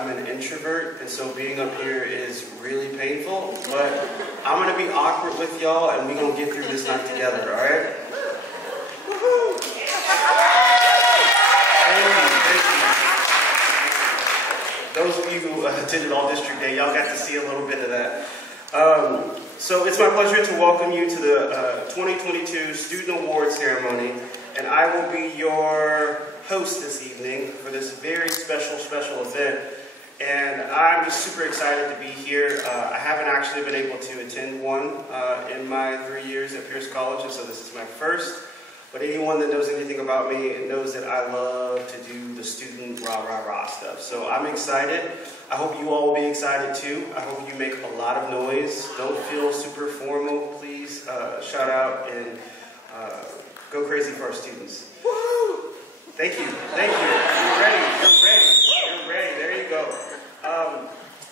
I'm an introvert, and so being up here is really painful, but I'm going to be awkward with y'all, and we're going to get through this night together, alright? Woohoo! Thank you. Those of you who attended All District Day, y'all got to see a little bit of that. So it's my pleasure to welcome you to the 2022 Student Award Ceremony, and I will be your host this evening for this very special event. And I'm just super excited to be here. I haven't actually been able to attend one in my 3 years at Pierce College, and so this is my first. But anyone that knows anything about me knows that I love to do the student rah-rah-rah stuff. So I'm excited. I hope you all will be excited too. I hope you make a lot of noise. Don't feel super formal. Please shout out and go crazy for our students. Woo! Thank you. Thank you. You're ready. You're ready. You're ready. There you go.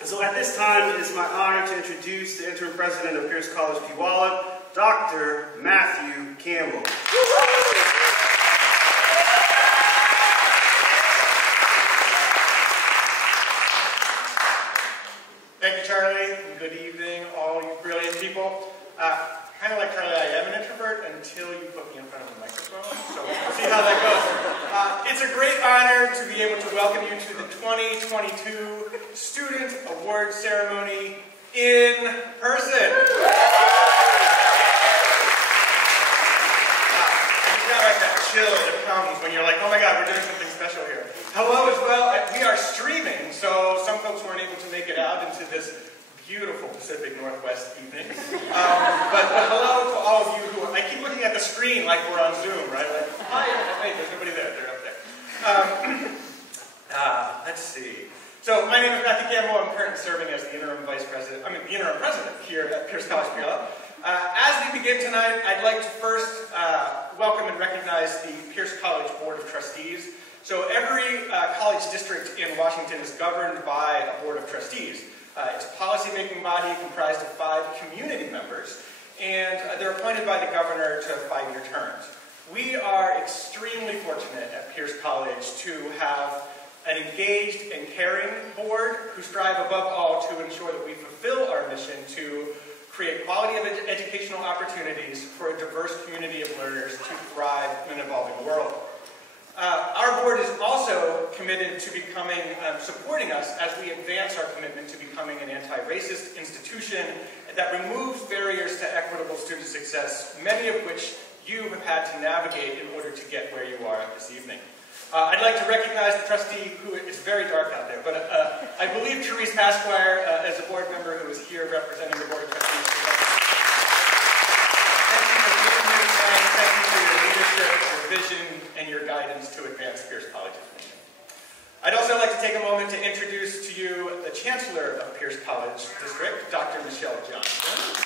So at this time, it is my honor to introduce the interim president of Pierce College Puyallup, Dr. Matthew Campbell. Thank you, Charlie. Good evening, all you brilliant people. Kind of like Charlie, I am an introvert until you put me in front of a microphone, so we'll see how that goes. It's a great honor to be able to welcome you to the 2022 Student Award Ceremony in person. That chill that comes when you're like, oh my God, we're doing something special here. Hello as well. We are streaming, so some folks weren't able to make it out into this beautiful Pacific Northwest evening. But hello to all of you who, I keep looking at the screen like we're on Zoom, right? Like, hi, wait, there's nobody there, they're up there. Let's see. So my name is Matthew Campbell. I'm currently serving as the interim president here at Pierce College Puyallup. As we begin tonight, I'd like to first welcome and recognize the Pierce College Board of Trustees. So every college district in Washington is governed by a Board of Trustees. It's a policy-making body comprised of 5 community members, and they're appointed by the governor to 5-year terms. We are extremely fortunate at Pierce College to have an engaged and caring board who strive above all to ensure that we fulfill our mission to create quality of educational opportunities for a diverse community of learners to thrive in an evolving world. Our board is also committed to becoming, supporting us as we advance our commitment to becoming an anti-racist institution that removes barriers to equitable student success, many of which you have had to navigate in order to get where you are this evening. I'd like to recognize the trustee who, it's very dark out there, but I believe Therese Pasquire as a board member who is here representing the Board of Trustees. Thank you for being here tonight. Thank you for your leadership, your vision, and your guidance to advance Pierce College's mission. I'd also like to take a moment to introduce to you the Chancellor of Pierce College District, Dr. Michelle Johnson.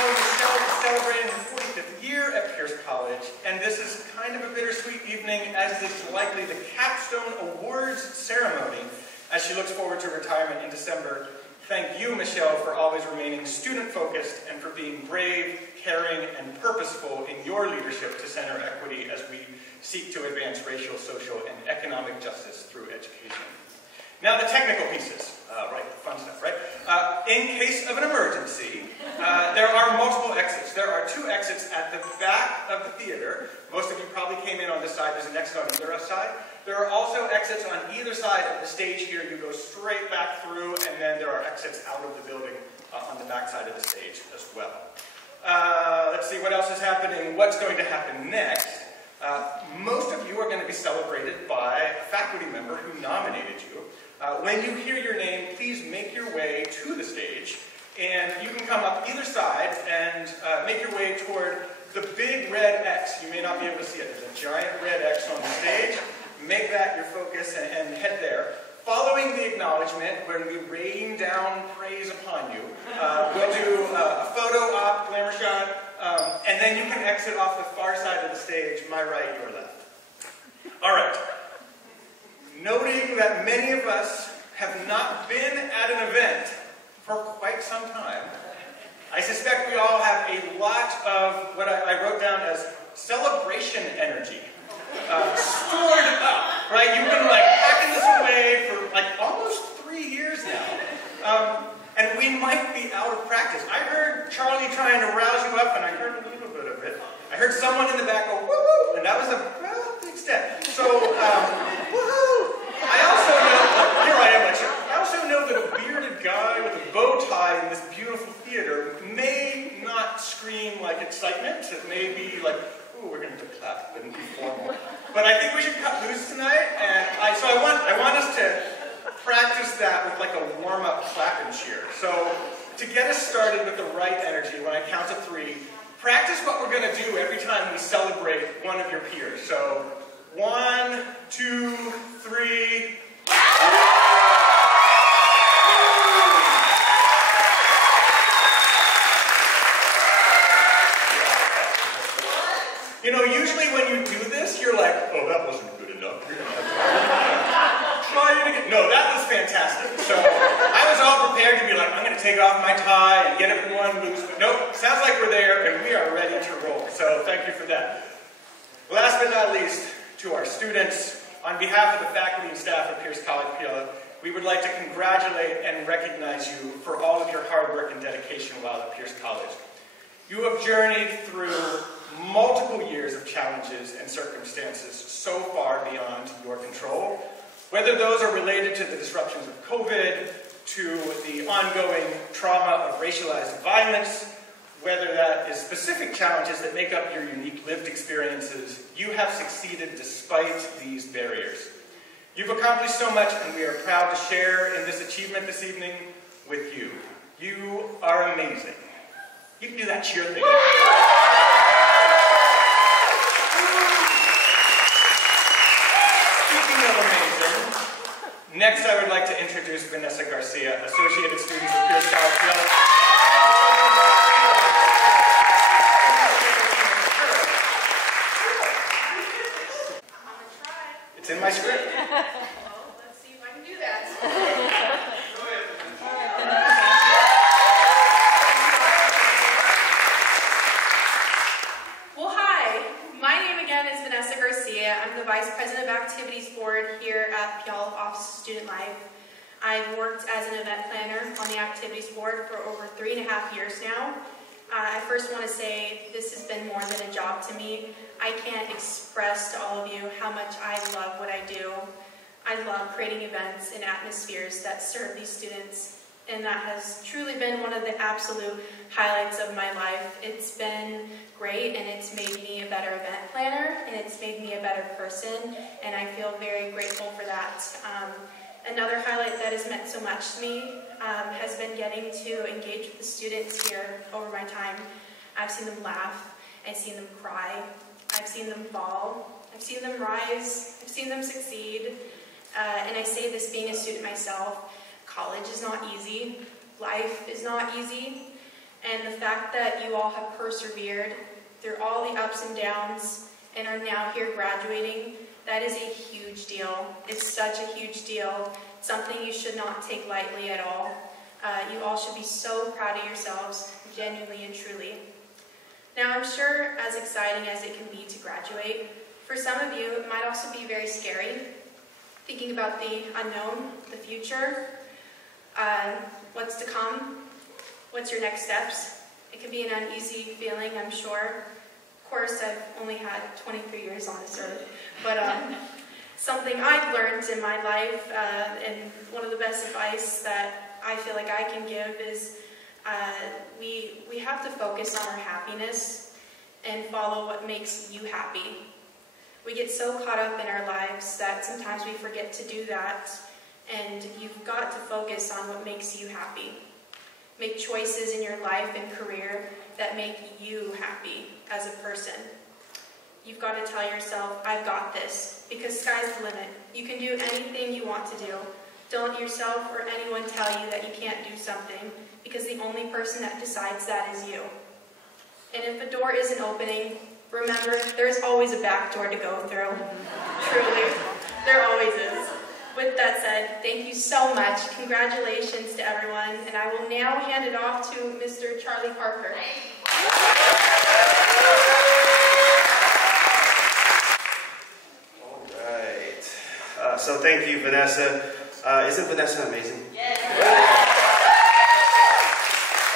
Michelle is celebrating her 45th year at Pierce College, and this is kind of a bittersweet evening, as this is likely the capstone awards ceremony as she looks forward to retirement in December. Thank you, Michelle, for always remaining student-focused and for being brave, caring, and purposeful in your leadership to center equity as we seek to advance racial, social, and economic justice through education. Now the technical pieces, right, fun stuff, right? In case of an emergency, there are multiple exits. There are 2 exits at the back of the theater. Most of you probably came in on this side. There's an exit on either side. There are also exits on either side of the stage here. You go straight back through, and then there are exits out of the building on the back side of the stage as well. Let's see what else is happening. What's going to happen next? Most of you are going to be celebrated by a faculty member who nominated you. When you hear your name, please make your way to the stage, and you can come up either side and make your way toward the big red X. You may not be able to see it. There's a giant red X on the stage. Make that your focus and head there. Following the acknowledgement, when we rain down praise upon you, we'll do a photo op, glamour shot, and then you can exit off the far side of the stage, my right, your left. All right. Noting that many of us have not been at an event for quite some time, I suspect we all have a lot of what I wrote down as celebration energy stored up right? You've been like packing this away for like almost 3 years now. And we might be out of practice. I heard Charlie trying to rouse you up, and I heard a little bit of it. I heard someone in the back go, woo-hoo, and that was the extent. So, woo-hoo! I also know, here I am, I also know that a bearded guy with a bow tie in this beautiful theater may not scream like excitement. It may be like, ooh, we're going to clap and be formal. But I think we should cut loose tonight, and so I want us to practice that with like a warm-up clap and cheer. So to get us started with the right energy, when I count to 3, practice what we're going to do every time we celebrate one of your peers. So 1, 2, 3. You know, usually when you do this, you're like, oh, that wasn't good enough. Try it again. No, that was fantastic. So I was all prepared to be like, I'm going to take off my tie and get everyone loose. But nope, sounds like we're there and we are ready to roll. So thank you for that. Last but not least, to our students, on behalf of the faculty and staff of Pierce College Puyallup, we would like to congratulate and recognize you for all of your hard work and dedication while at Pierce College. You have journeyed through multiple years of challenges and circumstances so far beyond your control, whether those are related to the disruptions of COVID, to the ongoing trauma of racialized violence, whether that is specific challenges that make up your unique lived experiences, you have succeeded despite these barriers. You've accomplished so much, and we are proud to share in this achievement this evening with you. You are amazing. You can do that cheer thing. Speaking of amazing, next I would like to introduce Vanessa Garcia, Associated Student of Pierce College Puyallup. It's in my script. Well, let's see if I can do that. Well, hi. My name again is Vanessa Garcia. I'm the Vice President of Activities Board here at Puyallup Office of Student Life. I've worked as an event planner on the Activities Board for over 3.5 years now. I first want to say this has been more than a job to me. I can't express to all of you how much I love what I do. I love creating events and atmospheres that serve these students, and that has truly been one of the absolute highlights of my life. It's been great, and it's made me a better event planner, and it's made me a better person, and I feel very grateful for that. Another highlight that has meant so much to me has been getting to engage with the students here over my time. I've seen them laugh, I've seen them cry, I've seen them fall, I've seen them rise, I've seen them succeed, and I say this being a student myself. College is not easy, life is not easy, and the fact that you all have persevered through all the ups and downs and are now here graduating, that is a huge deal. It's such a huge deal. It's something you should not take lightly at all. You all should be so proud of yourselves, genuinely and truly. Now, I'm sure as exciting as it can be to graduate, for some of you, it might also be very scary, thinking about the unknown, the future, what's to come, what's your next steps. It can be an uneasy feeling, I'm sure. Of course, I've only had 23 years on this earth, but something I've learned in my life, and one of the best advice that I feel like I can give is we have to focus on our happiness and follow what makes you happy. We get so caught up in our lives that sometimes we forget to do that, and you've got to focus on what makes you happy. Make choices in your life and career that make you happy as a person. You've got to tell yourself, I've got this, because sky's the limit. You can do anything you want to do. Don't let yourself or anyone tell you that you can't do something, because the only person that decides that is you. And if a door isn't opening, remember, there's always a back door to go through. Truly, there always is. With that said, thank you so much. Congratulations to everyone, and I will now hand it off to Mr. Charlie Parker. All right. So thank you, Vanessa. Isn't Vanessa amazing? Yes.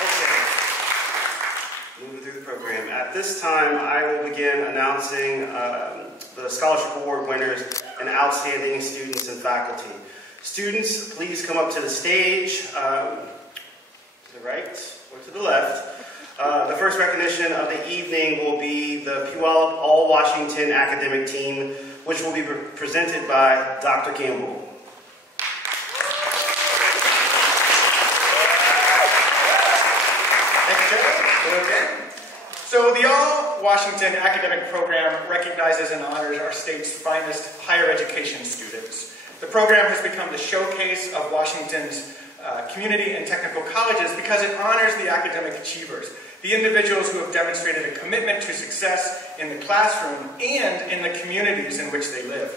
Okay. Moving through the program. At this time, I will begin announcing the scholarship award winners and outstanding students and faculty. Students, please come up to the stage, to the right or to the left. The first recognition of the evening will be the Puyallup All-Washington Academic Team, which will be presented by Dr. Campbell. Thanks, Joe. Hello again. So the All-Washington Academic Program recognizes and honors our state's finest higher education students. The program has become the showcase of Washington's community and technical colleges because it honors the academic achievers, the individuals who have demonstrated a commitment to success in the classroom and in the communities in which they live.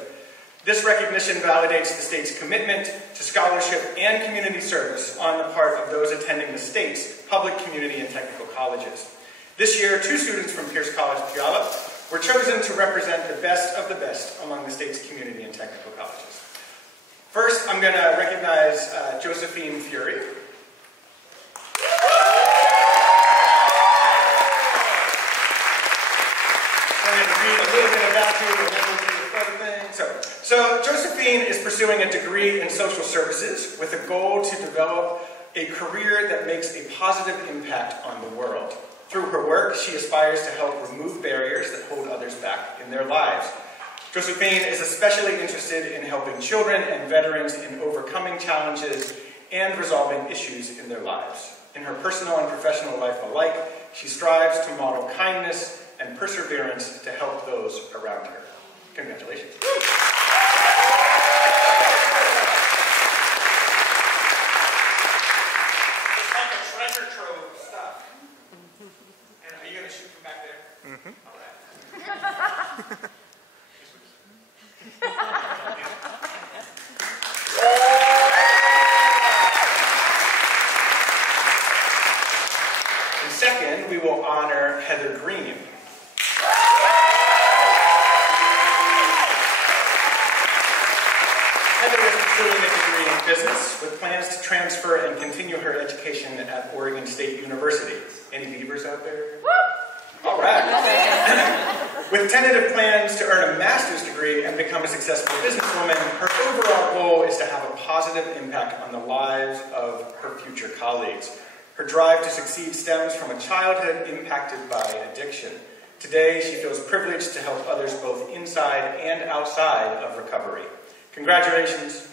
This recognition validates the state's commitment to scholarship and community service on the part of those attending the state's public community and technical colleges. This year, 2 students from Pierce College Puyallup were chosen to represent the best of the best among the state's community and technical colleges. First, I'm going to recognize Josephine Fury. I'm going to read a little bit about you and then we'll do the other thing. So Josephine is pursuing a degree in social services with a goal to develop a career that makes a positive impact on the world. Through her work, she aspires to help remove barriers that hold others back in their lives. Josephine is especially interested in helping children and veterans in overcoming challenges and resolving issues in their lives. In her personal and professional life alike, she strives to model kindness and perseverance to help those around her. Congratulations. It's like a treasure trove of stuff. And are you going to shoot from back there? Mm-hmm. All right. And second, we will honor Heather Green. Heather is pursuing a degree in business with plans to transfer and continue her education at Oregon State University. Any Beavers out there? Woo! All right. With tentative plans to earn a master's degree and become a successful businesswoman, her overall goal is to have a positive impact on the lives of her future colleagues. Her drive to succeed stems from a childhood impacted by addiction. Today, she feels privileged to help others both inside and outside of recovery. Congratulations.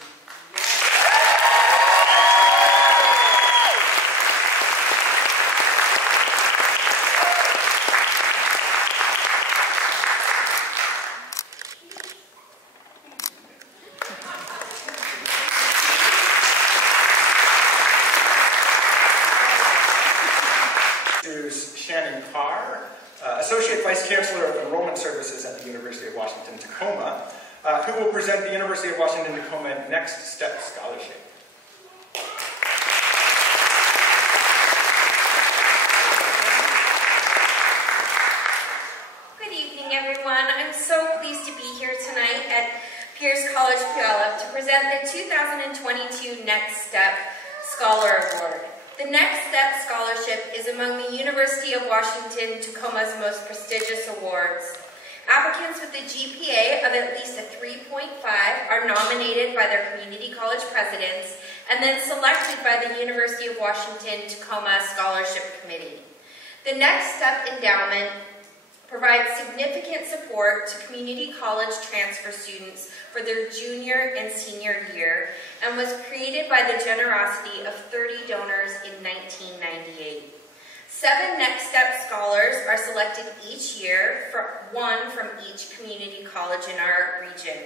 Shannon Carr, Associate Vice Chancellor of Enrollment Services at the University of Washington, Tacoma, who will present the University of Washington, Tacoma Next Step Scholarship. Good evening, everyone. I'm so pleased to be here tonight at Pierce College Puyallup to present the 2022 Next Step Scholar Award. The Next Step Scholarship is among the University of Washington Tacoma's most prestigious awards. Applicants with a GPA of at least a 3.5 are nominated by their community college presidents and then selected by the University of Washington Tacoma Scholarship Committee. The Next Step Endowment provides significant support to community college transfer students for their junior and senior year and was created by the generosity of 30 donors in 1998. 7 Next Step scholars are selected each year, one from each community college in our region.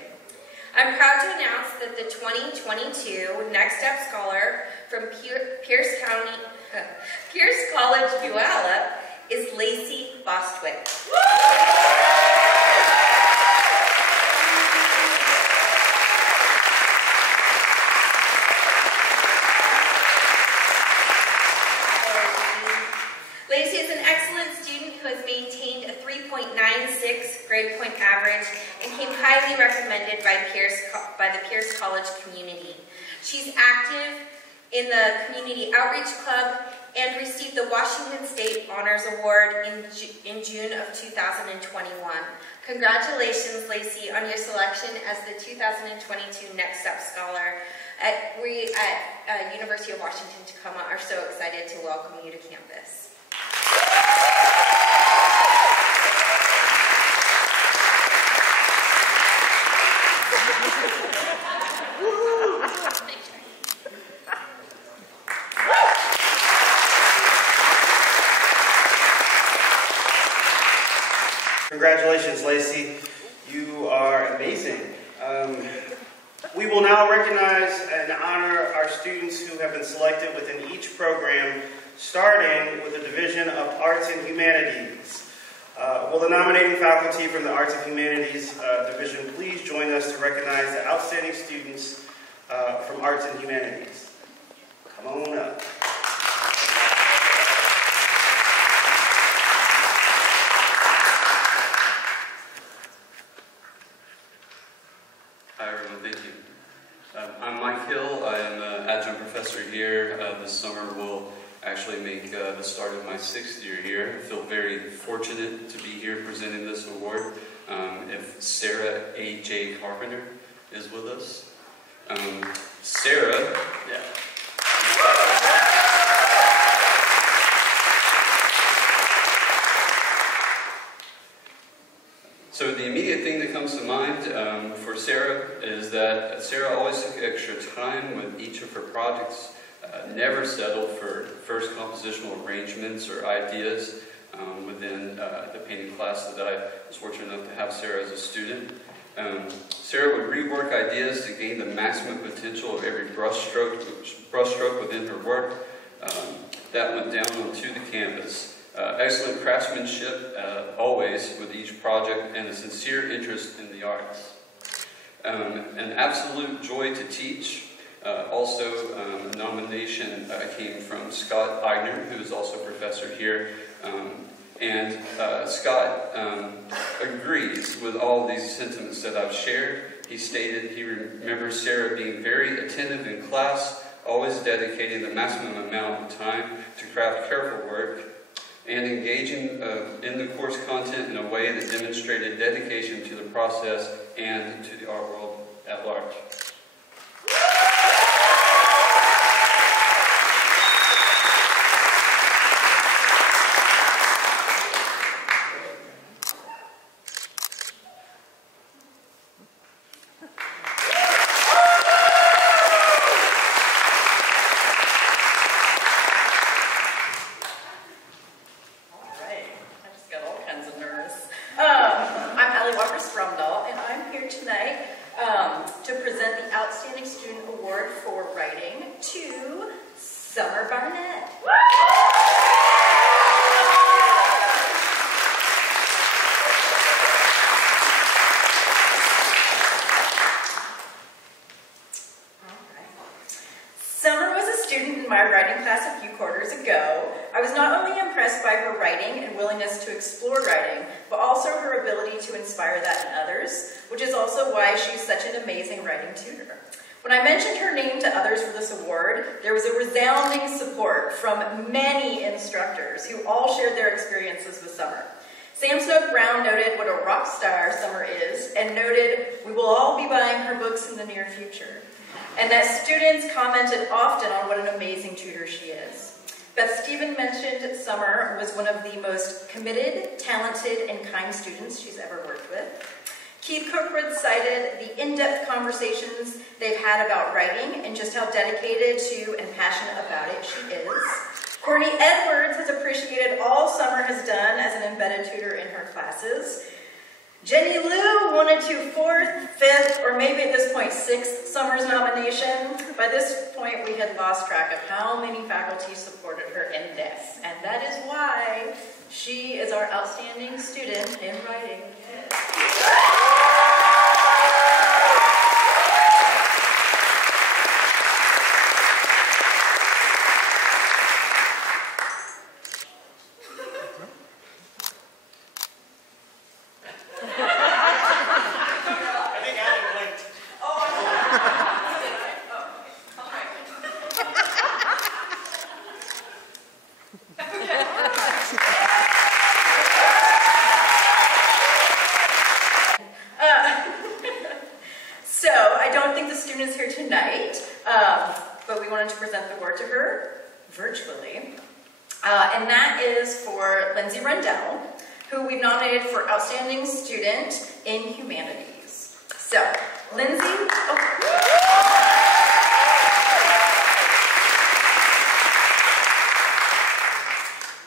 I'm proud to announce that the 2022 Next Step Scholar from Pierce College Puyallup is Lacey Bostwick. Lacey is an excellent student who has maintained a 3.96 grade point average and came highly recommended recommended by the Pierce College community. She's active in the Community Outreach Club and received the Washington State Honors Award in June of 2021. Congratulations, Lacey, on your selection as the 2022 Next Step Scholar. We at University of Washington Tacoma are so excited to welcome you to campus. Congratulations, Lacey. You are amazing. We will now recognize and honor our students who have been selected within each program, starting with the Division of Arts and Humanities. Will the nominating faculty from the Arts and Humanities Division please join us to recognize the outstanding students from Arts and Humanities? Come on up. Hi everyone, thank you. I'm Mike Hill. I am an adjunct professor here. This summer will actually make the start of my 6th year here. I feel very fortunate to be here presenting this award. If Sarah A.J. Carpenter is with us. Sarah, yeah. So the immediate thing that comes to mind for Sarah is that Sarah always took extra time with each of her projects, never settled for first compositional arrangements or ideas within the painting class that I was fortunate enough to have Sarah as a student. Sarah would rework ideas to gain the maximum potential of every brushstroke within her work. That went down onto the canvas. Excellent craftsmanship always with each project, and a sincere interest in the arts. An absolute joy to teach. Also, a nomination came from Scott Eigner, who is also a professor here. Scott agrees with all of these sentiments that I've shared. He stated he remembers Sarah being very attentive in class, always dedicating the maximum amount of time to craft careful work, and engaging in the course content in a way that demonstrated dedication to the process and to the art world at large. To present the Outstanding Student Award for Writing to Summer Barnett. Summer was a student in my writing class a few quarters ago. I was not only impressed by her writing and willingness to explore writing, but also her ability to inspire that in others, which is also why she's such an amazing writing tutor. When I mentioned her name to others for this award, there was a resounding support from many instructors who all shared their experiences with Summer. Sam Snook Brown noted what a rock star Summer is, and noted, "We will all be buying her books in the near future." And that students commented often on what an amazing tutor she is. Beth Stephen mentioned Summer was one of the most committed, talented, and kind students she's ever worked with. Keith Cookwood cited the in-depth conversations they've had about writing and just how dedicated to and passionate about it she is. Courtney Edwards has appreciated all Summer has done as an embedded tutor in her classes. Jenny Liu wanted to 4th, 5th, or maybe at this point 6th Summer's nomination. By this point, we had lost track of how many faculty supported her in this. And that is why she is our outstanding student in writing. students here tonight, but we wanted to present the award to her virtually. And that is for Lindsay Rendell, who we've nominated for Outstanding Student in Humanities. So, Lindsay,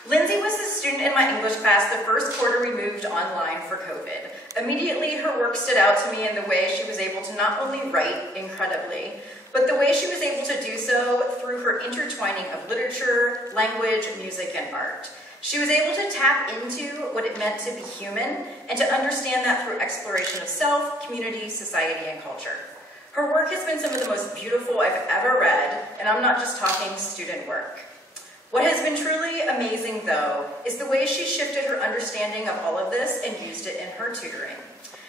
Lindsay was a student in my English class the first quarter we moved online for COVID. Immediately, her work stood out to me in the way she was able to not only write incredibly, but the way she was able to do so through her intertwining of literature, language, music, and art. She was able to tap into what it meant to be human and to understand that through exploration of self, community, society, and culture. Her work has been some of the most beautiful I've ever read, and I'm not just talking student work. What has been truly amazing, though, is the way she shifted her understanding of all of this and used it in her tutoring.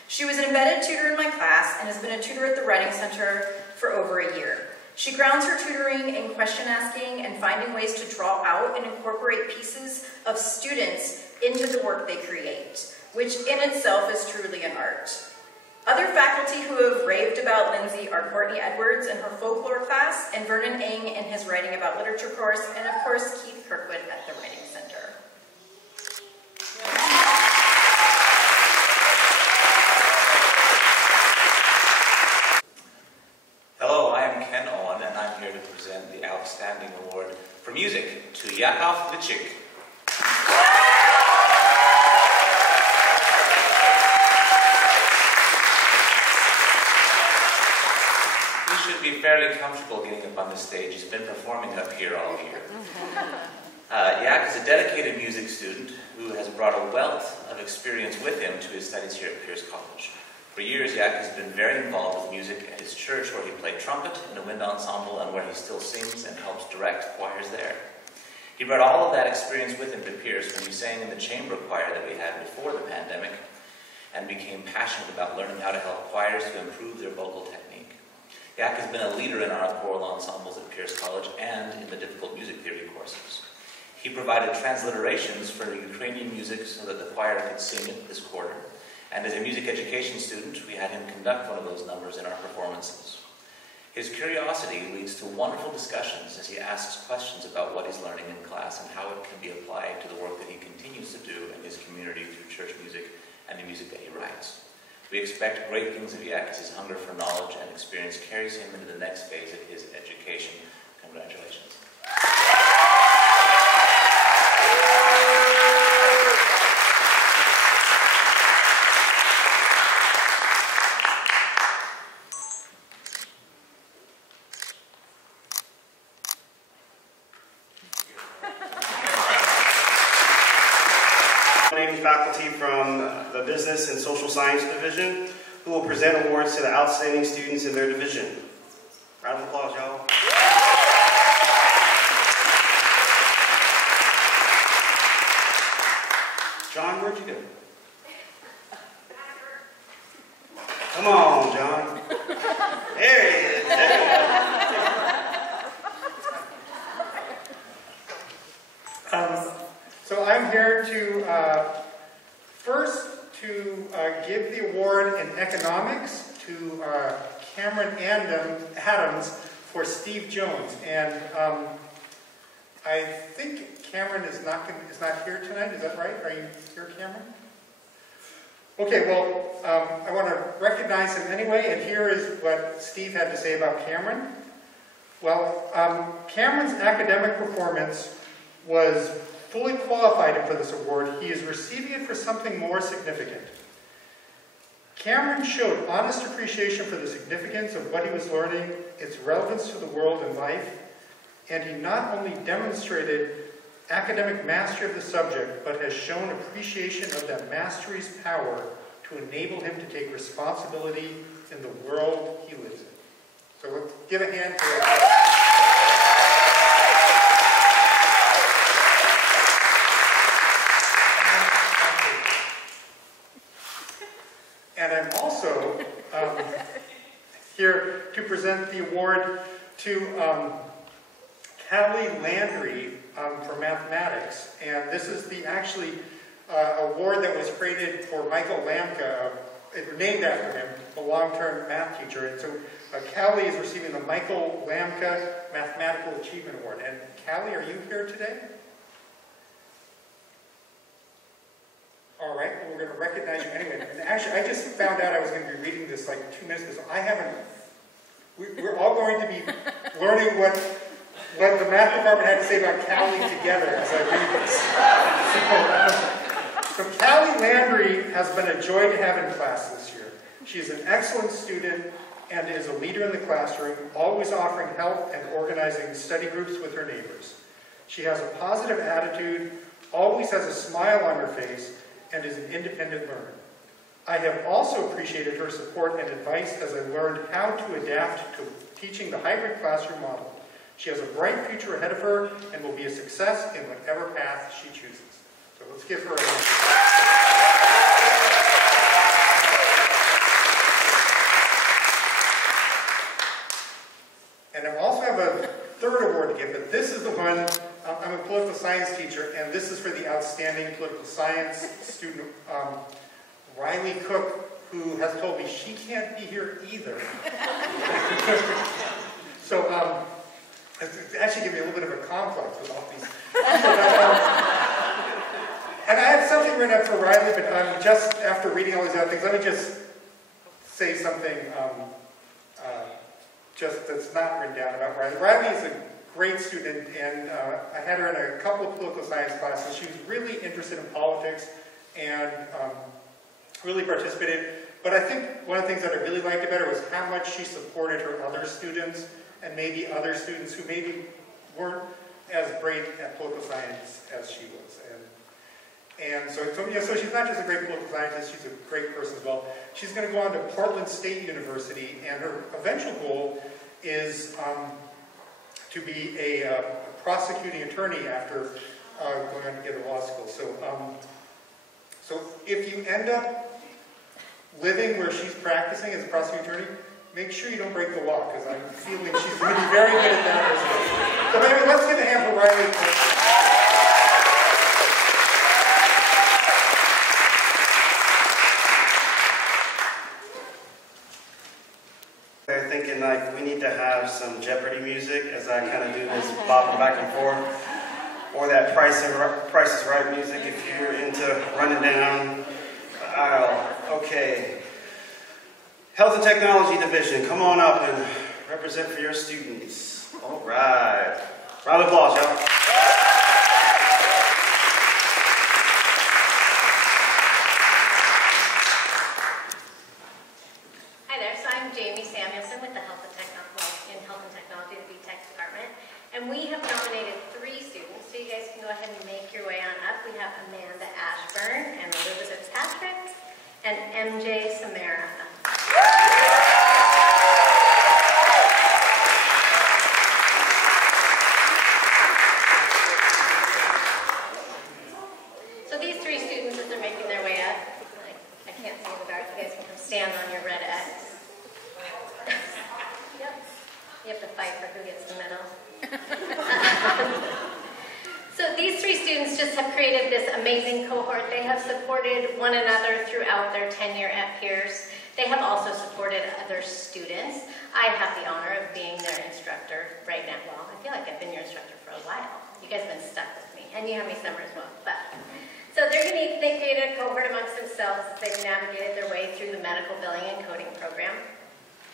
She was an embedded tutor in my class and has been a tutor at the Writing Center for over a year. She grounds her tutoring in question asking and finding ways to draw out and incorporate pieces of students into the work they create, which in itself is truly an art. Other faculty who have raved about Lindsay are Courtney Edwards in her folklore class, and Vernon Ng in his writing about literature course, and of course Keith Kirkwood at the Writing Center. Hello, I am Ken Owen, and I'm here to present the Outstanding Award for Music to Yakov Lichik. He should be fairly comfortable getting up on the stage. He's been performing up here all year. Yak is a dedicated music student who has brought a wealth of experience with him to his studies here at Pierce College. For years, Yak has been very involved with music at his church, where he played trumpet in a wind ensemble and where he still sings and helps direct choirs there. He brought all of that experience with him to Pierce when he sang in the chamber choir that we had before the pandemic and became passionate about learning how to help choirs to improve their vocal technique. Yak has been a leader in our choral ensembles at Pierce College and in the difficult music theory courses. He provided transliterations for Ukrainian music so that the choir could sing it this quarter. And as a music education student, we had him conduct one of those numbers in our performances. His curiosity leads to wonderful discussions as he asks questions about what he's learning in class and how it can be applied to the work that he continues to do in his community through church music and the music that he writes. We expect great things of Yak as his hunger for knowledge and experience carries him into the next phase of his education. Congratulations. Faculty from the Business and Social Science Division who will present awards to the outstanding students in their division. Round of applause, y'all. John, where'd you go? Come on, John. There he is. So I'm here to first to give the award in economics to Cameron Adams for Steve Jones, and I think Cameron is not here tonight. Is that right? Are you here, Cameron? Okay. Well, I want to recognize him anyway, and here is what Steve had to say about Cameron. Well, Cameron's academic performance was fully qualified him for this award. He is receiving it for something more significant. Cameron showed honest appreciation for the significance of what he was learning, its relevance to the world and life, and he not only demonstrated academic mastery of the subject, but has shown appreciation of that mastery's power to enable him to take responsibility in the world he lives in. So let's give a hand to And I'm also here to present the award to Callie Landry for mathematics. And this is the award that was created for Michael Lamka, named after him, a long-term math teacher. And so Callie is receiving the Michael Lamka Mathematical Achievement Award. And Callie, are you here today? All right, well, we're going to recognize you anyway. And actually, I just found out I was going to be reading this like 2 minutes ago, so I haven't. We're all going to be learning what the math department had to say about Callie together as I read this. So Callie Landry has been a joy to have in class this year. She is an excellent student and is a leader in the classroom, always offering help and organizing study groups with her neighbors. She has a positive attitude, always has a smile on her face, and is an independent learner. I have also appreciated her support and advice as I learned how to adapt to teaching the hybrid classroom model. She has a bright future ahead of her and will be a success in whatever path she chooses. So let's give her a hand. And I also have a third award to give, but this is the one, I'm a political science teacher, and this is for the outstanding political science student, Riley Cook, who has told me she can't be here either. So, it's actually giving me a little bit of a complex with all these. And I had something written up for Riley, but just after reading all these other things, let me just say something just that's not written down about Riley. Riley is a great student, and I had her in a couple of political science classes. She was really interested in politics and really participated. But I think one of the things that I really liked about her was how much she supported her other students and maybe other students who maybe weren't as great at political science as she was. And so she's not just a great political scientist, she's a great person as well. She's going to go on to Portland State University, and her eventual goal is to be a prosecuting attorney after going on to get a law school. So if you end up living where she's practicing as a prosecuting attorney, make sure you don't break the law, because I'm feeling she's going to be very good at that as well. So anyway, let's give a hand for Riley. They're thinking like we need to have some Jeopardy music as I kind of do this bopping back and forth, or that Price is Right music if you're into running down the aisle. Okay. Health and Technology Division, come on up and represent for your students. All right. Round of applause, y'all. Hi there, so I'm Jamie Samuelson with the Health and Technology, the BTech department. And we have nominated 3 students, so you guys can go ahead and make your way on up. We have Amanda Ashburn and Elizabeth Patrick and MJ Samara. So these 3 students, as they're making their way up, I can't see in the dark, you guys can come stand on your red X. Yep. You have to fight for who gets the medal. So these 3 students just have created this amazing cohort. They have supported one another throughout their tenure at Pierce. They have also supported other students. I have the honor of being their instructor right now. Well, I feel like I've been your instructor for a while. You guys have been stuck with me, and you have me summer as well. So they're unique. They created a cohort amongst themselves. They've navigated their way through the medical billing and coding program.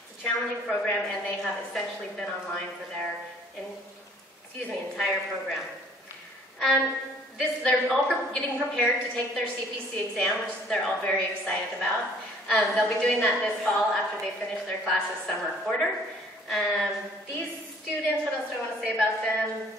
It's a challenging program, and they have essentially been online for their entire program. They're all getting prepared to take their CPC exam, which they're all very excited about. They'll be doing that this fall after they finish their class's summer quarter. These students, what else do I want to say about them?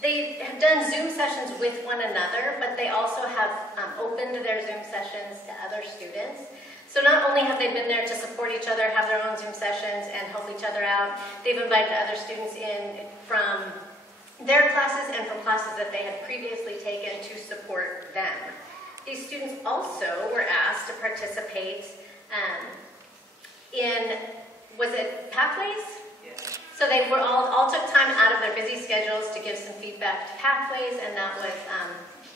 They have done Zoom sessions with one another, but they also have opened their Zoom sessions to other students. So not only have they been there to support each other, have their own Zoom sessions, and help each other out, they've invited other students in from their classes and from classes that they had previously taken to support them. These students also were asked to participate in, was it Pathways? Yes. So they were all took time out of their busy schedules to give some feedback to Pathways, and that was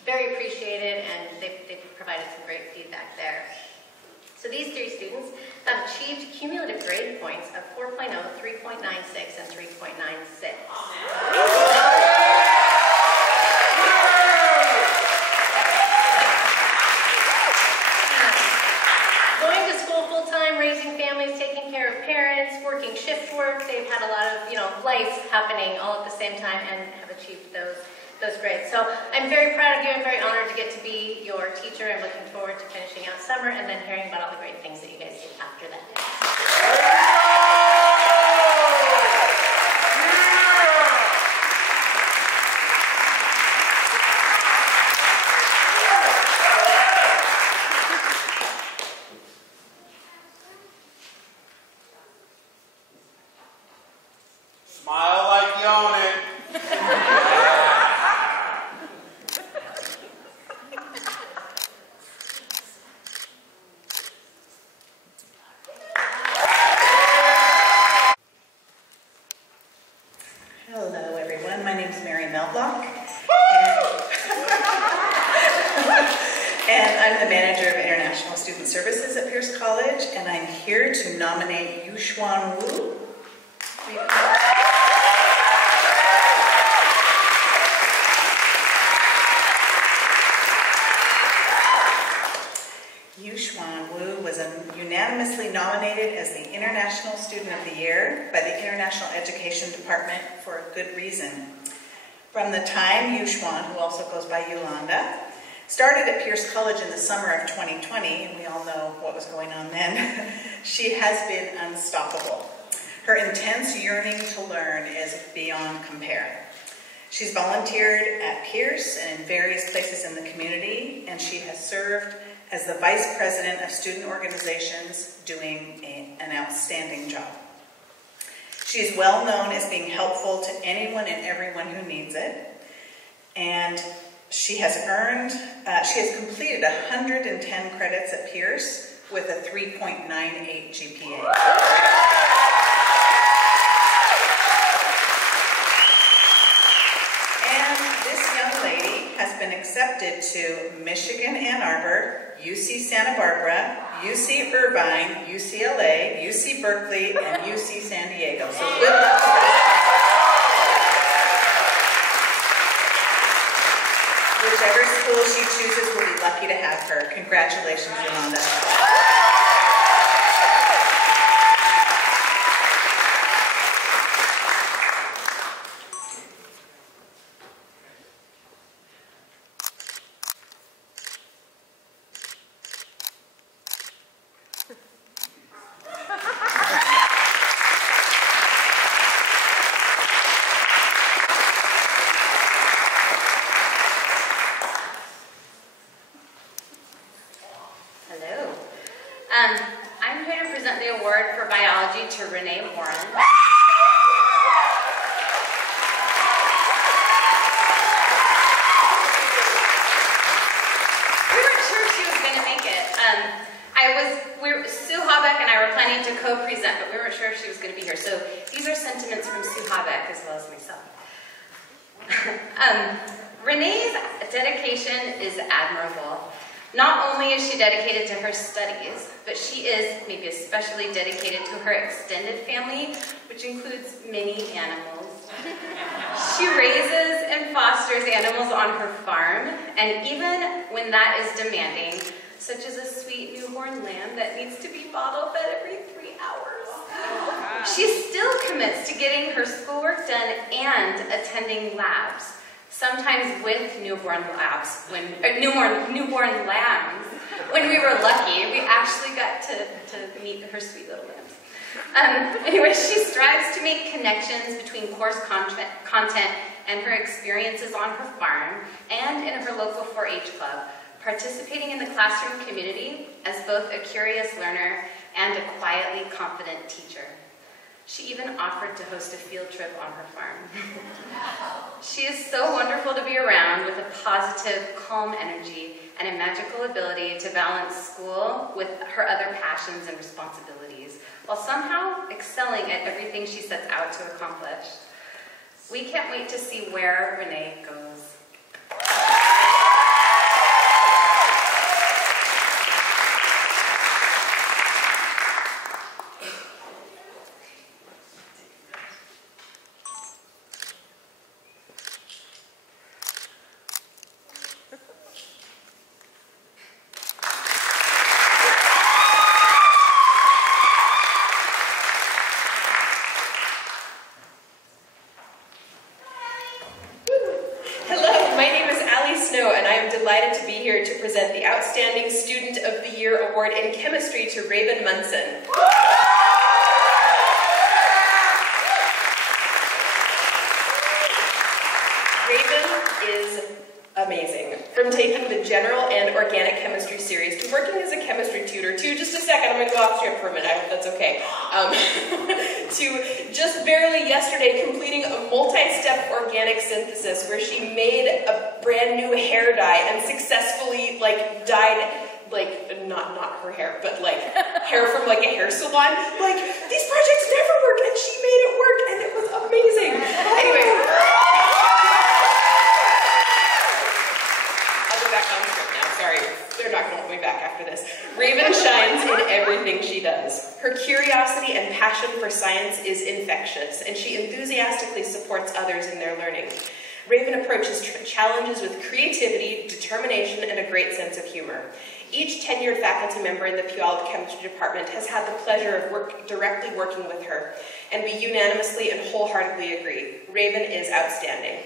very appreciated, and they provided some great feedback there. So these three students have achieved cumulative grade points of 4.0, 3.96, and 3.96. Going to school full-time, raising families, taking care of parents, working shift work, they've had a lot of, life happening all at the same time and have achieved those grades. So I'm very proud of you. I'm very honored to get to be your teacher. I'm looking forward to finishing out summer and then hearing about all the great things that you guys do after that. Smile like you own it. Hello, everyone. My name is Mary Melblock, and I'm the manager of International Student Services at Pierce College, and I'm here to nominate Yuxuan Wu. Yuxuan Wu was unanimously nominated as the International Student of the Year by the International Education Department for a good reason. From the time Yuxuan, who also goes by Yolanda, started at Pierce College in the summer of 2020, and we all know what was going on then, she has been unstoppable. Her intense yearning to learn is beyond compare. She's volunteered at Pierce and in various places in the community, and she has served as the Vice President of Student Organizations, doing an outstanding job. She is well known as being helpful to anyone and everyone who needs it, and she has completed 110 credits at Pierce with a 3.98 GPA. Has been accepted to Michigan Ann Arbor, UC Santa Barbara, UC Irvine, UCLA, UC Berkeley, and UC San Diego. So good luck to her. Whichever school she chooses will be lucky to have her. Congratulations, Yolanda. I'm here to present the award for biology to Renee Warren. We weren't sure she was going to make it. Sue Habeck and I were planning to co-present, but we weren't sure if she was going to be here. So these are sentiments from Sue Habeck as well as myself. Renee's dedication is admirable. Not only is she dedicated to her studies, but she is maybe especially dedicated to her extended family, which includes many animals. She raises and fosters animals on her farm, and even when that is demanding, such as a sweet newborn lamb that needs to be bottle fed every 3 hours, she still commits to getting her schoolwork done and attending labs. Sometimes with newborn lambs. When we were lucky, we actually got to meet her sweet little lambs. Anyway, she strives to make connections between course content and her experiences on her farm and in her local 4-H club, participating in the classroom community as both a curious learner and a quietly confident teacher. She even offered to host a field trip on her farm. She is so wonderful to be around, with a positive, calm energy and a magical ability to balance school with her other passions and responsibilities, while somehow excelling at everything she sets out to accomplish. We can't wait to see where Renee goes. present the Outstanding Student of the Year Award in Chemistry to Raven Munson. Raven is amazing. From taking the general and organic chemistry series to working as a chemistry tutor to, just a second, I'm going to go off script for a minute, I hope that's okay, to just barely yesterday completing a multi-step organic synthesis where she made a brand new hair dye and successfully dyed not her hair, but hair from a hair salon. These projects never work, and she made it work, and it was amazing. Anyway. Back on script now, sorry. They're not going to hold me back after this. Raven shines in everything she does. Her curiosity and passion for science is infectious, and she enthusiastically supports others in their learning. Raven approaches challenges with creativity, determination, and a great sense of humor. Each tenured faculty member in the Puyallup Chemistry Department has had the pleasure of directly working with her, and we unanimously and wholeheartedly agree. Raven is outstanding.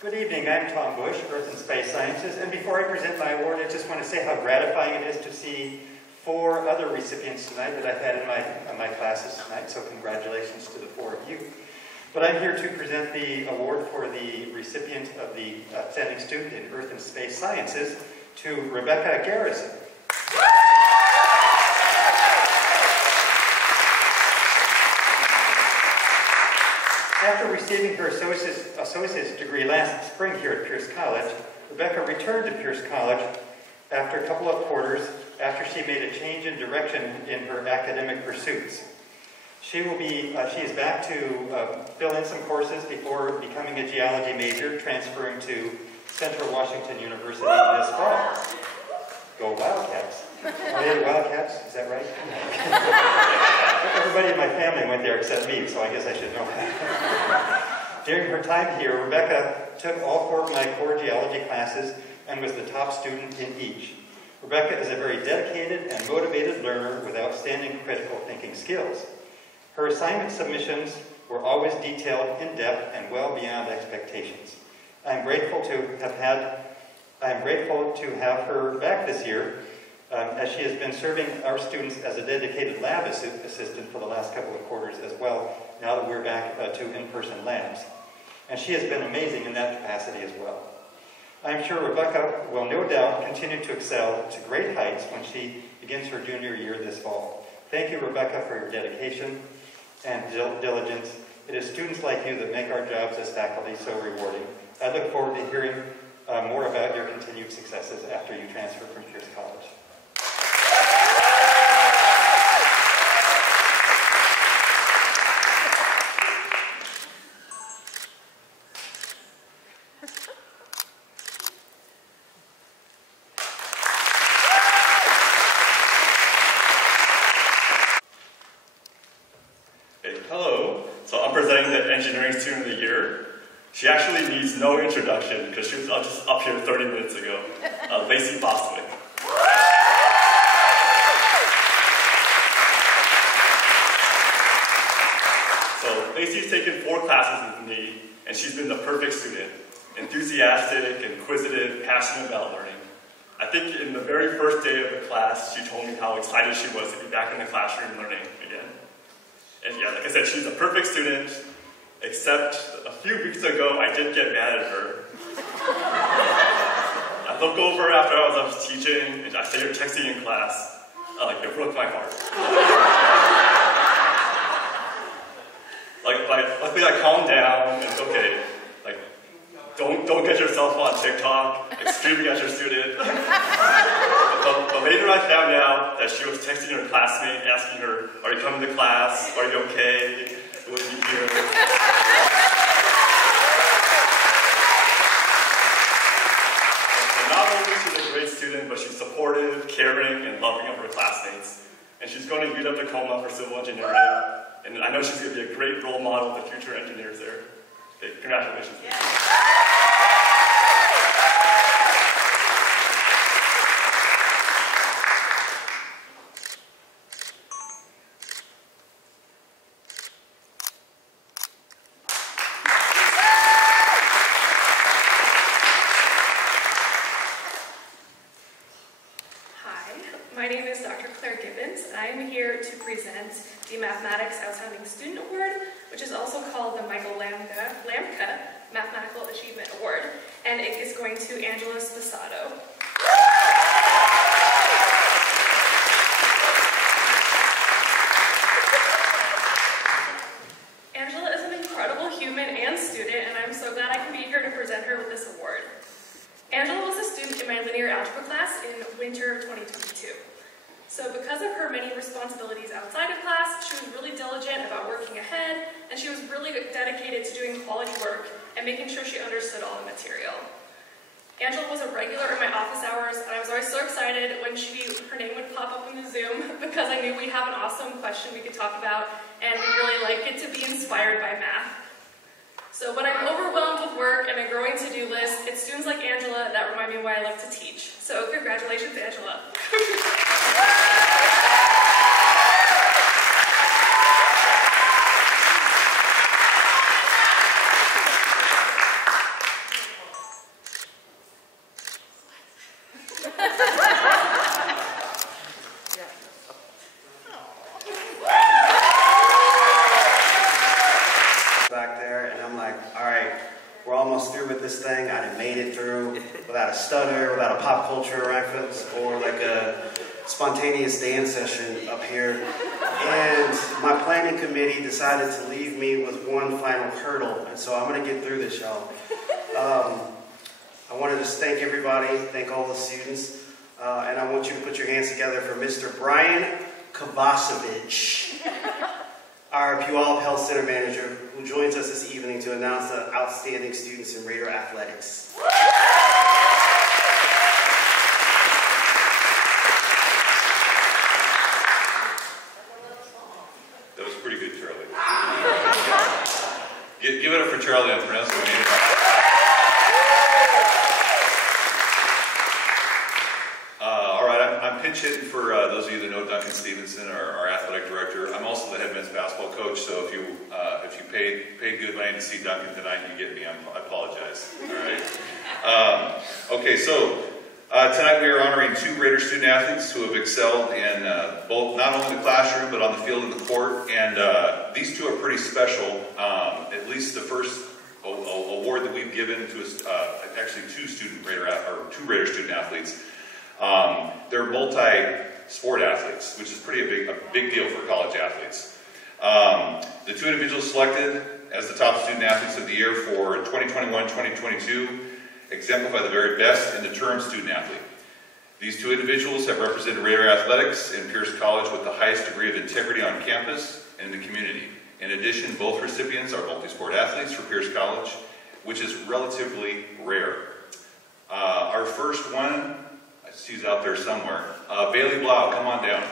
Good evening, I'm Tom Bush, Earth and Space Sciences, and before I present my award, I just want to say how gratifying it is to see 4 other recipients tonight that I've had in my classes tonight, so congratulations to the 4 of you. But I'm here to present the award for the recipient of the Outstanding Student in Earth and Space Sciences to Rebecca Garrison. After receiving her associate's degree last spring here at Pierce College, Rebecca returned to Pierce College after a couple of quarters after she made a change in direction in her academic pursuits. She is back to fill in some courses before becoming a geology major, transferring to Central Washington University this fall. Go Wildcats. Are they Wildcats? Is that right? Everybody in my family went there except me, so I guess I should know that. During her time here, Rebecca took all 4 of my core geology classes and was the top student in each. Rebecca is a very dedicated and motivated learner with outstanding critical thinking skills. Her assignment submissions were always detailed, in-depth, and well beyond expectations. I am grateful to have her back this year, as she has been serving our students as a dedicated lab assistant for the last couple of quarters as well, now that we're back to in-person labs. And she has been amazing in that capacity as well. I'm sure Rebecca will no doubt continue to excel to great heights when she begins her junior year this fall. Thank you, Rebecca, for your dedication and diligence. It is students like you that make our jobs as faculty so rewarding. I look forward to hearing more about your continued successes after you transfer from Pierce College. Hello. So I'm presenting the Engineering Student of the Year. She actually needs no introduction because she was just up here 30 minutes ago. Lacey Bostwick. So Lacey's taken 4 classes with me, and she's been the perfect student. Enthusiastic, inquisitive, passionate about learning. I think in the very first day of the class, she told me how excited she was to be back in the classroom learning again. And yeah, like I said, she's a perfect student, except a few weeks ago, I did get mad at her. I look over after I was up teaching, and I say, "You're texting in class." It broke my heart. Luckily I calmed down, and okay, don't get yourself on TikTok, screaming at your student. But later I found out that she was texting her classmate, asking her, "Are you coming to class? Are you okay? Will you be here?" And not only she's a great student, but she's supportive, caring, and loving of her classmates. And she's going to UW-Tacoma for civil engineering. And I know she's going to be a great role model for future engineers there. Congratulations. My name is Dr. Claire Gibbons, and I am here to present the Mathematics Outstanding Student Award, which is also called the Michael Lamka Mathematical Achievement Award, and it is going to Angela Spasato. Angela is an incredible human and student, and I'm so glad I can be here to present her with this award. Angela was a student in my linear algebra class in winter of 2022. So because of her many responsibilities outside of class, she was really diligent about working ahead, and she was really dedicated to doing quality work and making sure she understood all the material. Angela was a regular in my office hours, and I was always so excited when her name would pop up in the Zoom because I knew we'd have an awesome question we could talk about, and we'd really like it to be inspired by math. So when I'm overwhelmed with work and a growing to-do list, it's students like Angela that remind me why I love to teach. So congratulations, Angela. Back there, and I'm like, all right, we're almost through with this thing. I done made it through without a stutter, without a pop culture reference, or like a spontaneous dance session up here. And my planning committee decided to leave me with one final hurdle, and so I'm going to get through this, y'all. I want to just thank everybody, thank all the students, and I want you to put your hands together for Mr. Brian Kovacevic, our Puyallup Health Center manager, who joins us this evening to announce the outstanding students in Raider Athletics. That was pretty good, Charlie. Give it up for Charlie on pronouncing my name. All right, I'm pinch hitting for those of you that know Duncan Stevenson, our athletic director. I'm also the head men's basketball coach, so if you paid good money to see Duncan tonight, you get me. I apologize. All right. Okay, so tonight we are honoring two Raider student athletes who have excelled in both not only the classroom but on the field and the court. And these two are pretty special. At least the first award that we've given to actually two Raider student athletes. They're multi-sport athletes, which is a big deal for college athletes. The two individuals selected as the top student athletes of the year for 2021-2022 exemplify the very best in the term student athlete. These two individuals have represented Raider Athletics and Pierce College with the highest degree of integrity on campus and in the community. In addition, both recipients are multi-sport athletes for Pierce College, which is relatively rare. Our first one, she's out there somewhere. Bailey Blau, come on down.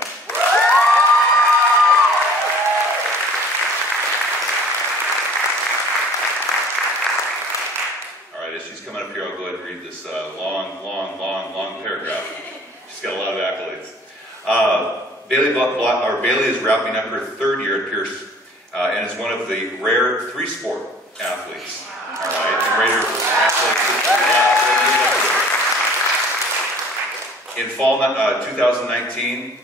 All right, as she's coming up here, I'll go ahead and read this long paragraph. She's got a lot of accolades. Bailey is wrapping up her third year at Pierce and is one of the rare three-sport athletes. All right, Raider athletics. In fall 2019,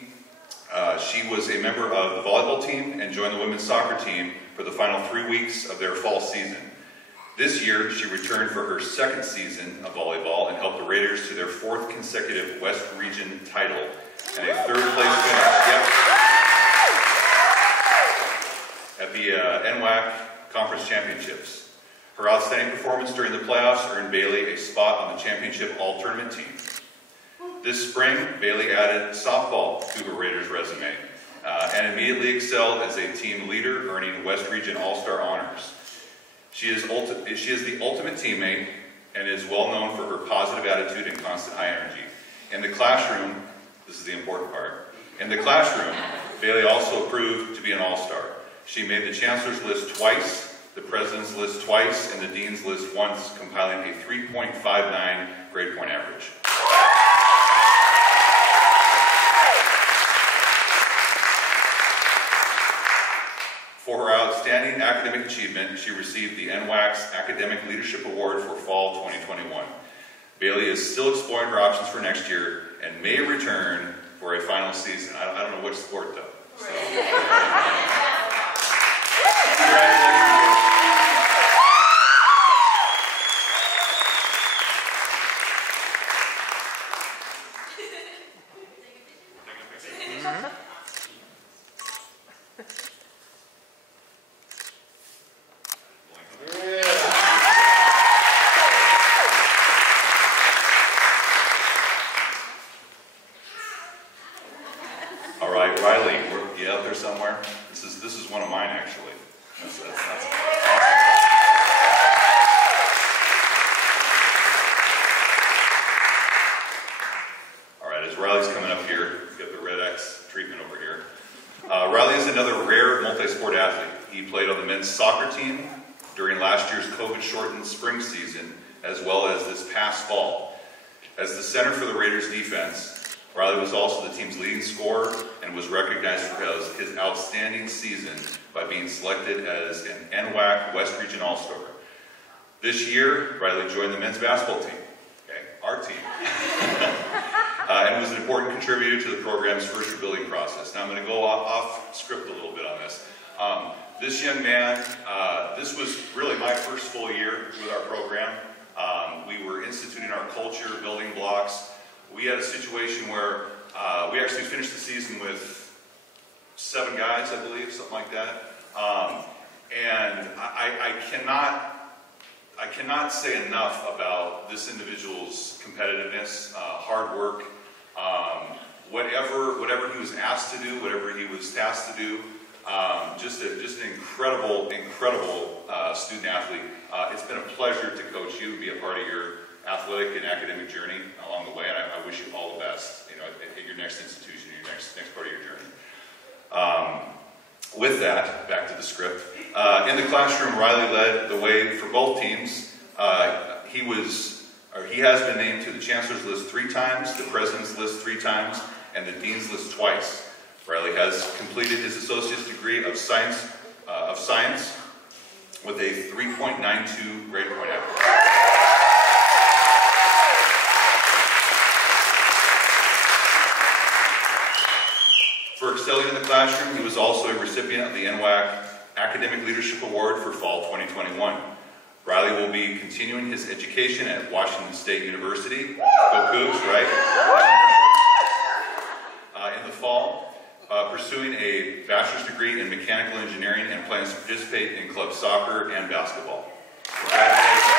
she was a member of the volleyball team and joined the women's soccer team for the final 3 weeks of their fall season. This year, she returned for her second season of volleyball and helped the Raiders to their fourth consecutive West Region title and a third place finish at the NWAC Conference Championships. Her outstanding performance during the playoffs earned Bailey a spot on the championship all-tournament team. This spring, Bailey added softball to her Raiders resume and immediately excelled as a team leader, earning West Region All-Star honors. She is the ultimate teammate and is well known for her positive attitude and constant high energy. In the classroom, this is the important part, in the classroom, Bailey also proved to be an all-star. She made the Chancellor's List twice, the president's list twice, and the dean's list once, compiling a 3.59 grade point average. For her outstanding academic achievement, she received the NWAC's Academic Leadership Award for Fall 2021. Bailey is still exploring her options for next year and may return for a final season. I don't know which sport though. So. All right, Riley, you out there somewhere? This is one of mine actually. That's all right, as Riley's coming up here, get the red X treatment over here. Riley is another rare multi-sport athlete. He played on the men's soccer team during last year's COVID-shortened spring season, as well as this past fall. As the center for the Raiders defense, Riley was also the team's leading scorer and was recognized for his outstanding season by being selected as an NWAC West Region All-Star. This year, Riley joined the men's basketball team, okay, our team, and was an important contributor to the program's first rebuilding process. Now I'm going to go off script a little bit on this. This young man, this was really my first full year with our program. We were instituting our culture, building blocks. We had a situation where we actually finished the season with 7 guys, I believe, something like that. And I cannot say enough about this individual's competitiveness, hard work, whatever he was asked to do, whatever he was tasked to do. Just an incredible student athlete. It's been a pleasure to coach you, be a part of your athletic and academic journey along the way, and I wish you all the best, at your next institution, your next part of your journey. With that, back to the script. In the classroom, Riley led the way for both teams. He has been named to the Chancellor's List 3 times, the President's List 3 times, and the Dean's List twice. Riley has completed his associate's degree of science with a 3.92 grade point average. For excelling in the classroom, he was also a recipient of the NWAC Academic Leadership Award for Fall 2021. Riley will be continuing his education at Washington State University. Go Cougs, right? In the fall, pursuing a bachelor's degree in mechanical engineering and plans to participate in club soccer and basketball. Congratulations.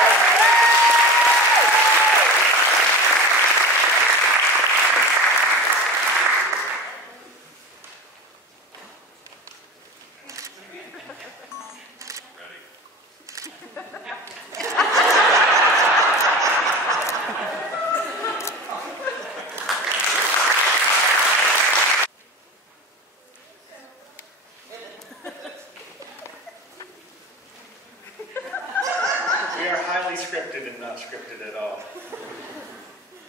Scripted and not scripted at all.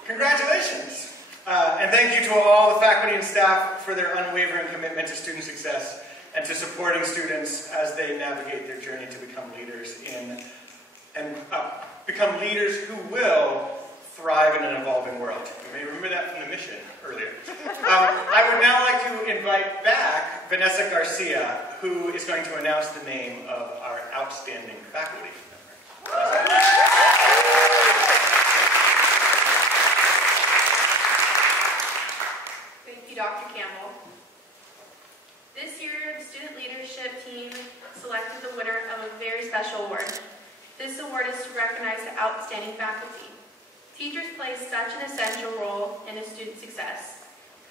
Congratulations! And thank you to all the faculty and staff for their unwavering commitment to student success and to supporting students as they navigate their journey to become leaders who will thrive in an evolving world. You may remember that from the mission earlier. I would now like to invite back Vanessa Garcia, who is going to announce the name of our outstanding faculty member. Thank you, Dr. Campbell. This year, the student leadership team selected the winner of a very special award. This award is to recognize the outstanding faculty. Teachers play such an essential role in a student's success.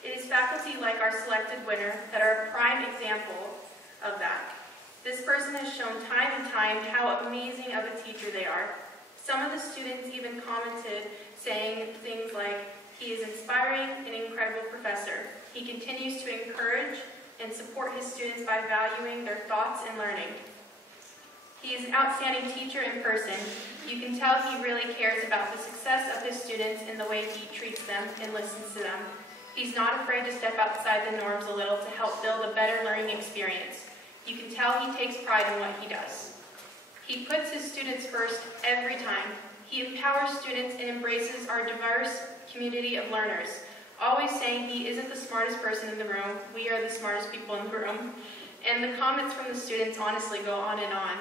It is faculty like our selected winner that are a prime example of that. This person has shown time and time how amazing of a teacher they are. Some of the students even commented saying things like, "He is inspiring, an incredible professor. He continues to encourage and support his students by valuing their thoughts and learning." He is an outstanding teacher in person. You can tell he really cares about the success of his students in the way he treats them and listens to them. He's not afraid to step outside the norms a little to help build a better learning experience. You can tell he takes pride in what he does. He puts his students first every time. He empowers students and embraces our diverse community of learners, always saying he isn't the smartest person in the room, we are the smartest people in the room. And the comments from the students honestly go on and on.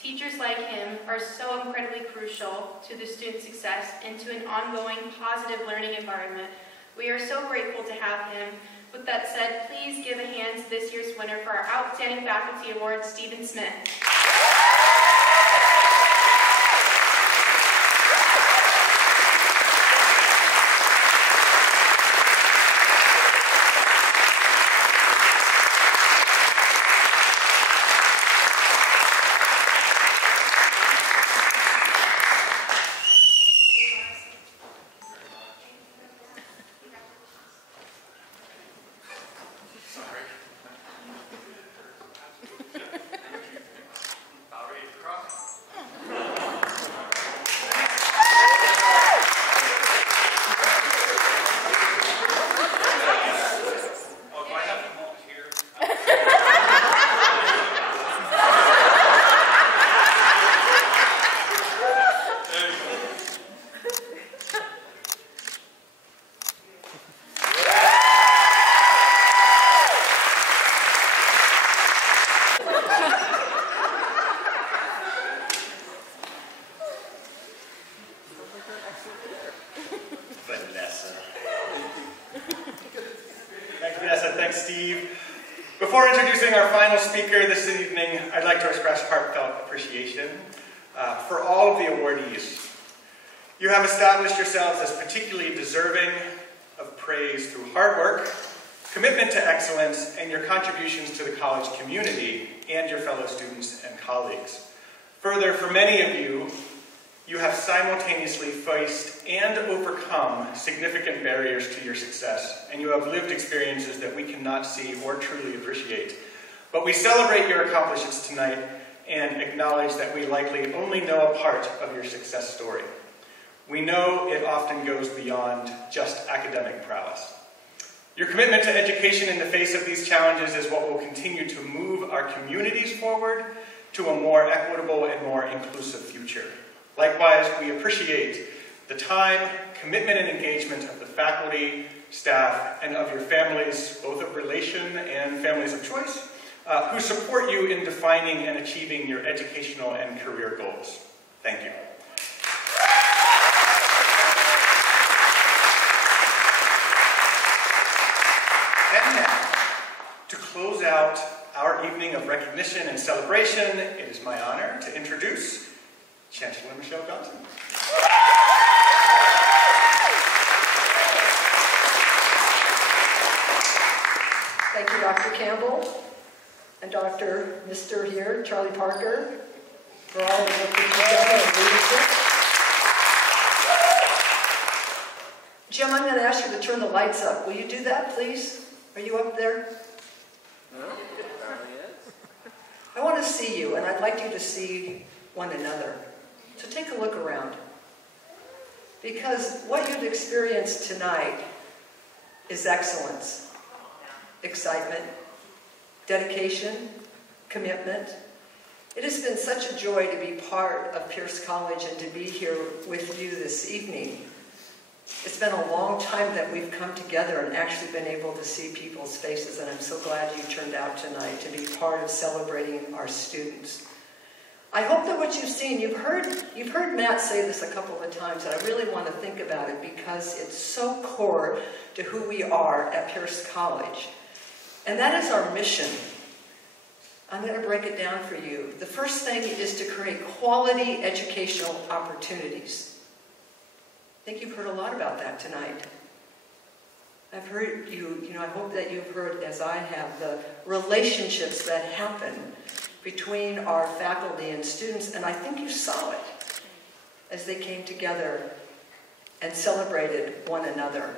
Teachers like him are so incredibly crucial to the student success and to an ongoing positive learning environment. We are so grateful to have him. With that said, please give a hand to this year's winner for our Outstanding Faculty Award, Stephen Smith. Thanks, Steve. Before introducing our final speaker this evening, I'd like to express heartfelt appreciation for all of the awardees. You have established yourselves as particularly deserving of praise through hard work, commitment to excellence, and your contributions to the college community and your fellow students and colleagues. Further, for many of you, you have simultaneously faced and overcome significant barriers to your success, and you have lived experiences that we cannot see or truly appreciate. But we celebrate your accomplishments tonight and acknowledge that we likely only know a part of your success story. We know it often goes beyond just academic prowess. Your commitment to education in the face of these challenges is what will continue to move our communities forward to a more equitable and more inclusive future. Likewise, we appreciate the time, commitment, and engagement of the faculty, staff, and of your families, both of relation and families of choice, who support you in defining and achieving your educational and career goals. Thank you. And now, to close out our evening of recognition and celebration, it is my honor to introduce Chancellor Michelle Johnson. Thank you, Dr. Campbell, and Mr. here, Charlie Parker, for all of the together and leadership. Jim, I'm going to ask you to turn the lights up. Will you do that, please? Are you up there? No. I want to see you, and I'd like you to see one another. So take a look around. Because what you've experienced tonight is excellence, excitement, dedication, commitment. It has been such a joy to be part of Pierce College and to be here with you this evening. It's been a long time that we've come together and actually been able to see people's faces, and I'm so glad you turned out tonight to be part of celebrating our students. I hope that what you've seen, you've heard Matt say this a couple of times, and I really want to think about it because it's so core to who we are at Pierce College. And that is our mission. I'm going to break it down for you. The first thing is to create quality educational opportunities. I think you've heard a lot about that tonight. I've heard I hope that you've heard, as I have, the relationships that happen between our faculty and students, and I think you saw it as they came together and celebrated one another.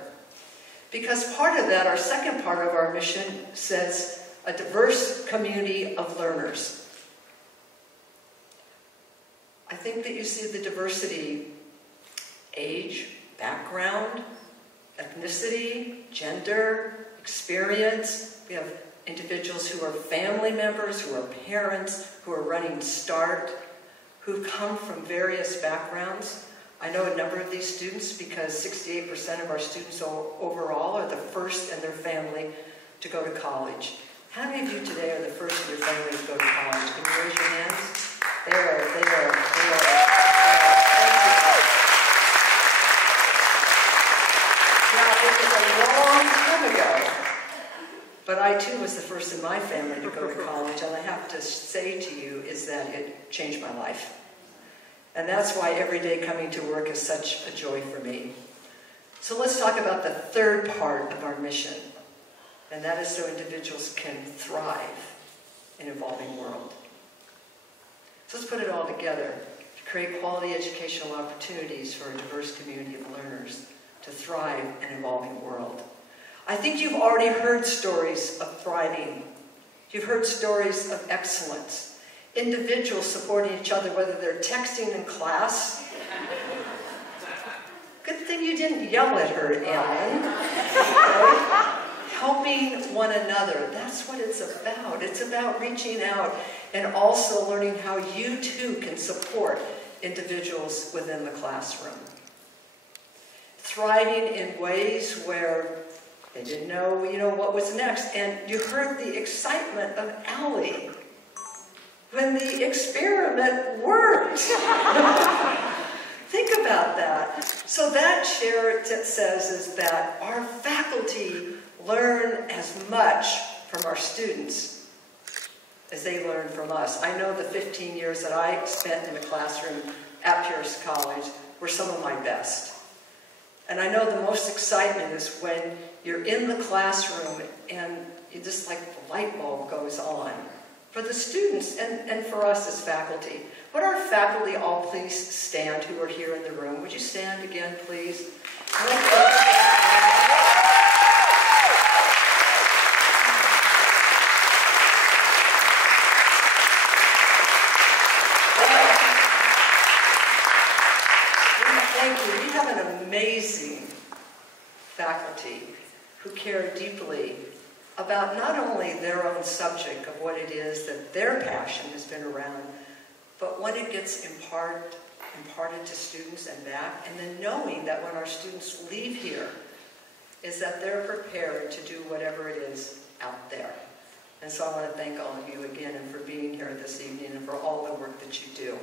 Because part of that, our second part of our mission, says a diverse community of learners. I think that you see the diversity, age, background, ethnicity, gender, experience. We have individuals who are family members, who are parents, who are running START, who come from various backgrounds. I know a number of these students because 68% of our students overall are the first in their family to go to college. How many of you today are the first in your family to go to college? Can you raise your hands? They are. Thank you. Now, it was a long time ago, but I too was the first in my family to go to college, and I have to say to you is that it changed my life. And that's why every day coming to work is such a joy for me. So let's talk about the third part of our mission, and that is so individuals can thrive in an evolving world. So let's put it all together to create quality educational opportunities for a diverse community of learners to thrive in an evolving world. I think you've already heard stories of thriving. You've heard stories of excellence. Individuals supporting each other, whether they're texting in class. Good thing you didn't yell at her, Ellen. Okay? Helping one another. That's what it's about. It's about reaching out and also learning how you too can support individuals within the classroom. Thriving in ways where they didn't know, what was next. And you heard the excitement of Allie when the experiment worked. Think about that. So that share it says is that our faculty learn as much from our students as they learn from us. I know the 15 years that I spent in the classroom at Pierce College were some of my best. And I know the most excitement is when you're in the classroom and you just like the light bulb goes on. For the students and for us as faculty. Would our faculty all please stand who are here in the room? Would you stand again, please? Thank you. We have an amazing faculty who care deeply about not only their own subject of what it is that their passion has been around, but when it gets imparted to students and back, and then knowing that when our students leave here, is that they're prepared to do whatever it is out there. And so I want to thank all of you again and for being here this evening and for all the work that you do.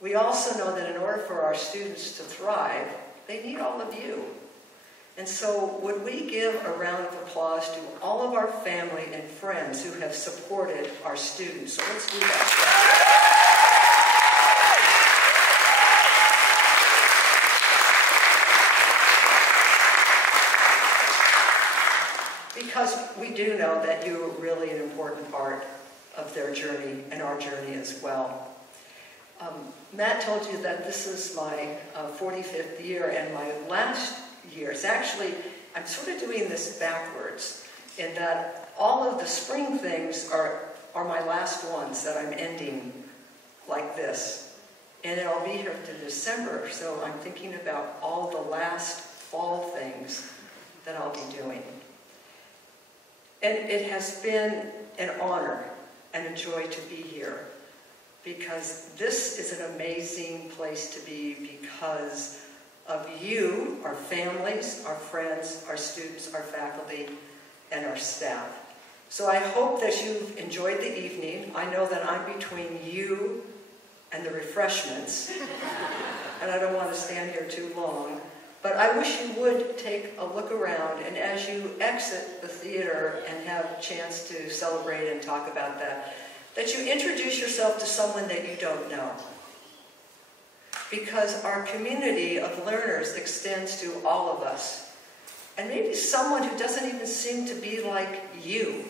We also know that in order for our students to thrive, they need all of you. And so would we give a round of applause to all of our family and friends who have supported our students. So let's do that. Because we do know that you are really an important part of their journey and our journey as well. Matt told you that this is my 45th year and my last years. Actually, I'm sort of doing this backwards in that all of the spring things are my last ones that I'm ending like this. And I'll be here to December, so I'm thinking about all the last fall things that I'll be doing. And it has been an honor and a joy to be here because this is an amazing place to be because of you, our families, our friends, our students, our faculty, and our staff. So I hope that you've enjoyed the evening. I know that I'm between you and the refreshments, and I don't want to stand here too long, but I wish you would take a look around, and as you exit the theater and have a chance to celebrate and talk about that you introduce yourself to someone that you don't know. Because our community of learners extends to all of us. And maybe someone who doesn't even seem to be like you.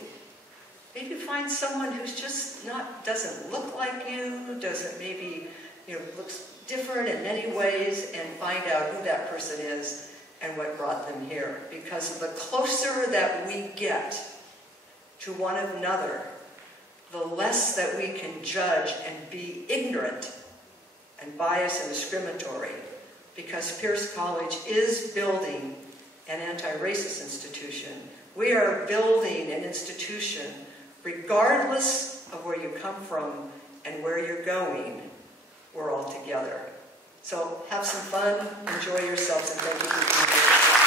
Maybe find someone who's just doesn't look like you, doesn't maybe, looks different in many ways, and find out who that person is and what brought them here. Because the closer that we get to one another, the less that we can judge and be ignorant and biased and discriminatory, because Pierce College is building an anti-racist institution. We are building an institution, regardless of where you come from and where you're going, we're all together. So have some fun, enjoy yourselves, and thank you for being here.